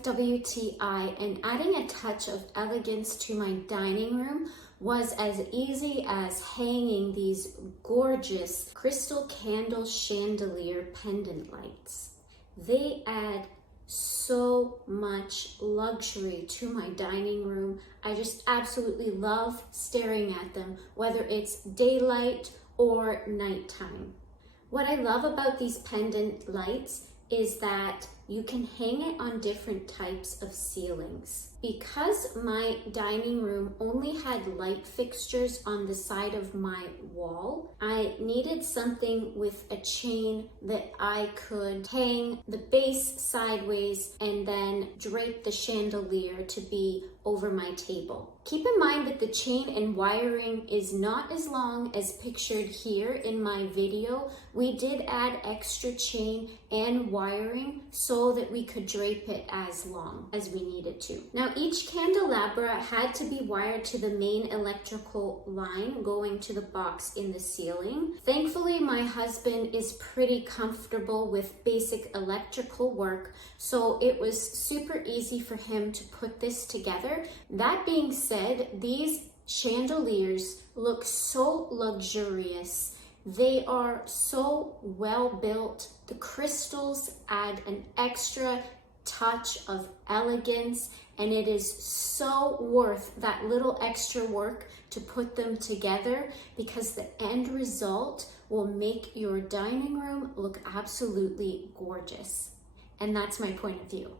with WTI, and adding a touch of elegance to my dining room was as easy as hanging these gorgeous crystal candle chandelier pendant lights. They add so much luxury to my dining room. I just absolutely love staring at them, whether it's daylight or nighttime. What I love about these pendant lights is that you can hang it on different types of ceilings. Because my dining room only had light fixtures on the side of my wall, I needed something with a chain that I could hang the base sideways and then drape the chandelier to be over my table. Keep in mind that the chain and wiring is not as long as pictured here in my video. We did add extra chain and wiring so that we could drape it as long as we needed to. Now, each candelabra had to be wired to the main electrical line going to the box in the ceiling. Thankfully, my husband is pretty comfortable with basic electrical work, so it was super easy for him to put this together. That being said, these chandeliers look so luxurious. They are so well built. The crystals add an extra touch of elegance, and it is so worth that little extra work to put them together, because the end result will make your dining room look absolutely gorgeous. And that's my point of view.